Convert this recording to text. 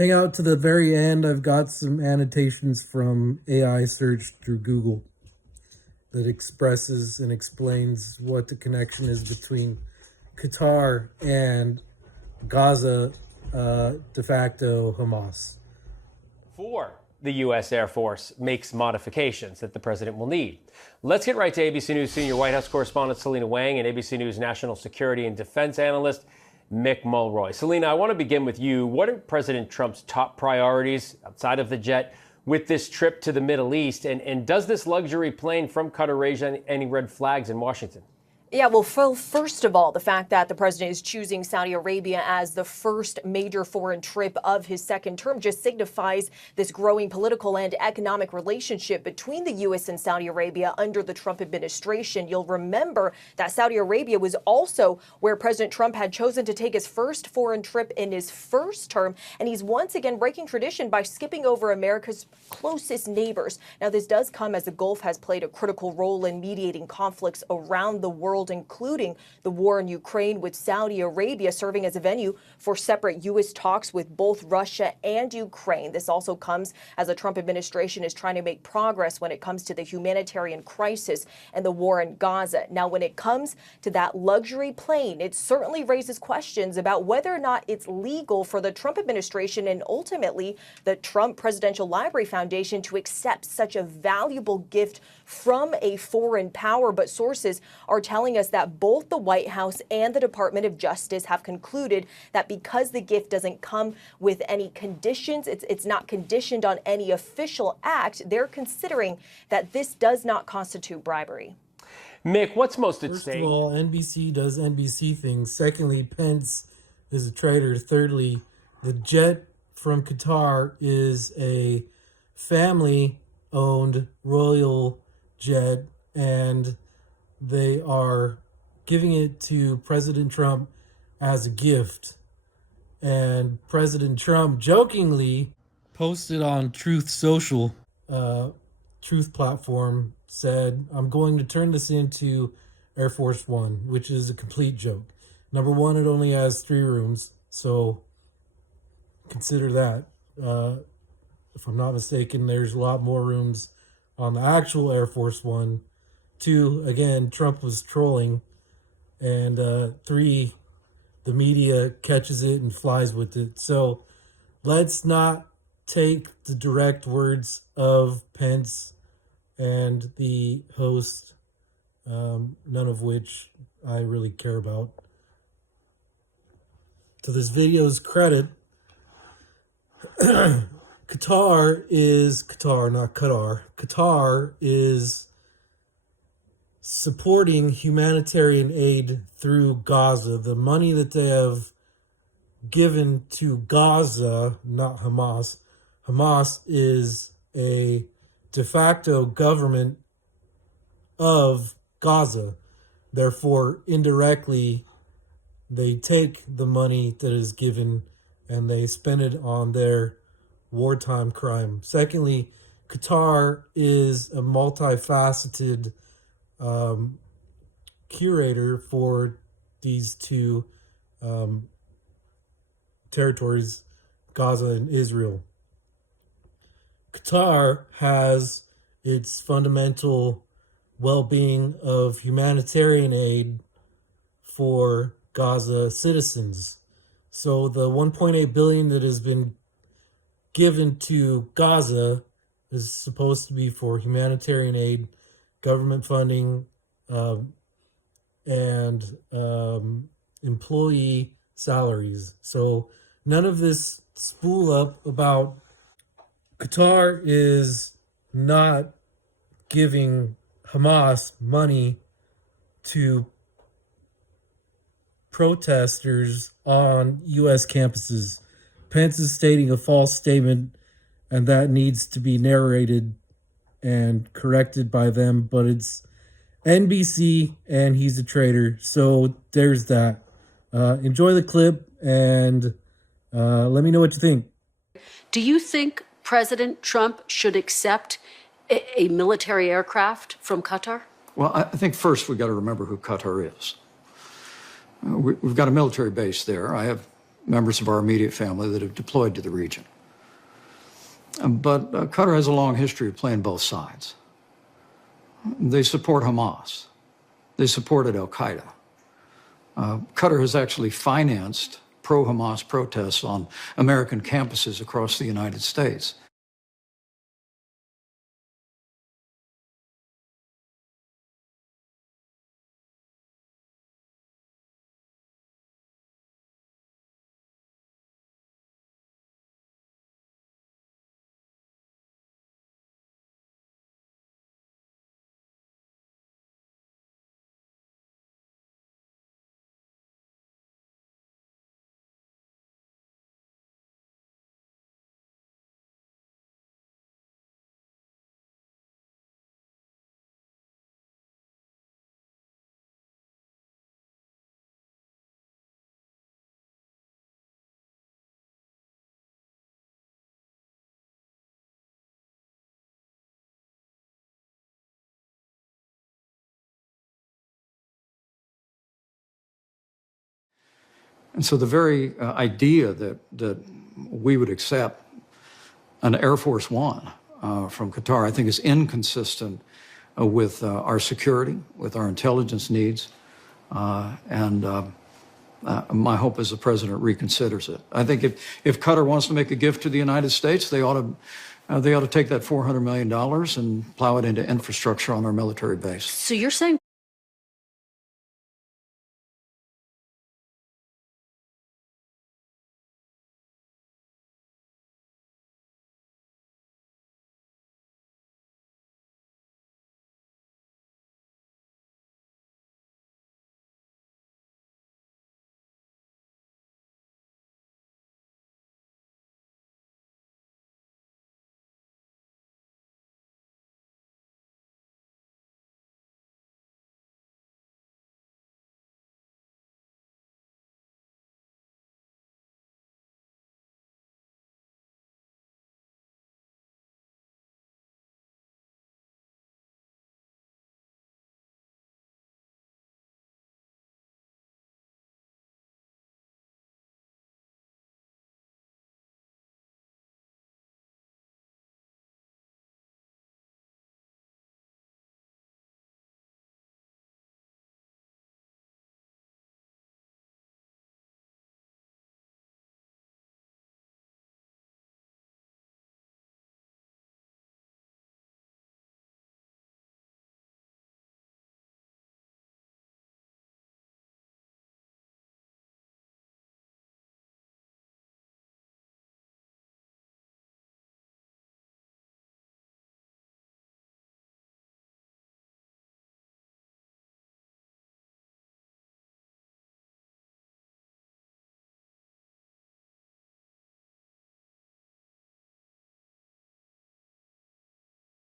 Hang out to the very end. I've got some annotations from AI search through Google that expresses and explains what the connection is between Qatar and Gaza, de facto Hamas. For the U.S. Air Force makes modifications that the president will need. Let's get right to ABC News senior White House correspondent Selena Wang and ABC News national security and defense analyst Mick Mulroy. Selena, I want to begin with you. What are President Trump's top priorities outside of the jet with this trip to the Middle East? And does this luxury plane from Qatar raise any red flags in Washington? Yeah, well, Phil, first of all, the fact that the president is choosing Saudi Arabia as the first major foreign trip of his second term just signifies this growing political and economic relationship between the U.S. and Saudi Arabia under the Trump administration. You'll remember that Saudi Arabia was also where President Trump had chosen to take his first foreign trip in his first term. And he's once again breaking tradition by skipping over America's closest neighbors. Now, this does come as the Gulf has played a critical role in mediating conflicts around the world, including the war in Ukraine, with Saudi Arabia serving as a venue for separate U.S. talks with both Russia and Ukraine. This also comes as the Trump administration is trying to make progress when it comes to the humanitarian crisis and the war in Gaza. Now, when it comes to that luxury plane, it certainly raises questions about whether or not it's legal for the Trump administration and ultimately the Trump Presidential Library Foundation to accept such a valuable gift from a foreign power. But sources are telling us that both the White House and the Department of Justice have concluded that because the gift doesn't come with any conditions, it's not conditioned on any official act, they're considering that this does not constitute bribery. Mick, what's most at stake? First of all, NBC does NBC things. Secondly, Pence is a traitor. Thirdly, the jet from Qatar is a family-owned royal jet, and they are giving it to President Trump as a gift. And President Trump jokingly posted on Truth Social, Truth platform, said, "I'm going to turn this into Air Force One," which is a complete joke. Number one, it only has 3 rooms, so consider that. If I'm not mistaken, there's a lot more rooms on the actual Air Force One. 2, again, Trump was trolling. And 3, the media catches it and flies with it. So let's not take the direct words of Pence and the host, none of which I really care about. To this video's credit, Qatar is supporting humanitarian aid through Gaza. The money that they have given to Gaza, not Hamas. Hamas is a de facto government of Gaza. Therefore, indirectly, they take the money that is given and they spend it on their wartime crime. Secondly, Qatar is a multifaceted curator for these 2 territories, Gaza and Israel. Qatar has its fundamental well-being of humanitarian aid for Gaza citizens. So the $1.8 billion that has been given to Gaza is supposed to be for humanitarian aid, government funding, and employee salaries. So none of this spool up about Qatar is not giving Hamas money to protesters on U.S. campuses. Pence is stating a false statement, and that needs to be narrated and corrected by them, but it's NBC and he's a traitor. So there's that. Enjoy the clip and let me know what you think. Do you think President Trump should accept a military aircraft from Qatar? Well, I think first we got to remember who Qatar is. We've got a military base there. I have members of our immediate family that have deployed to the region. But Qatar has a long history of playing both sides. They support Hamas. They supported al-Qaeda. Qatar has actually financed pro-Hamas protests on American campuses across the United States. And so the very idea that we would accept an Air Force One from Qatar, I think, is inconsistent with our security, with our intelligence needs, and my hope is the president reconsiders it. I think if Qatar wants to make a gift to the United States, they ought to take that $400 million and plow it into infrastructure on our military base. So you're saying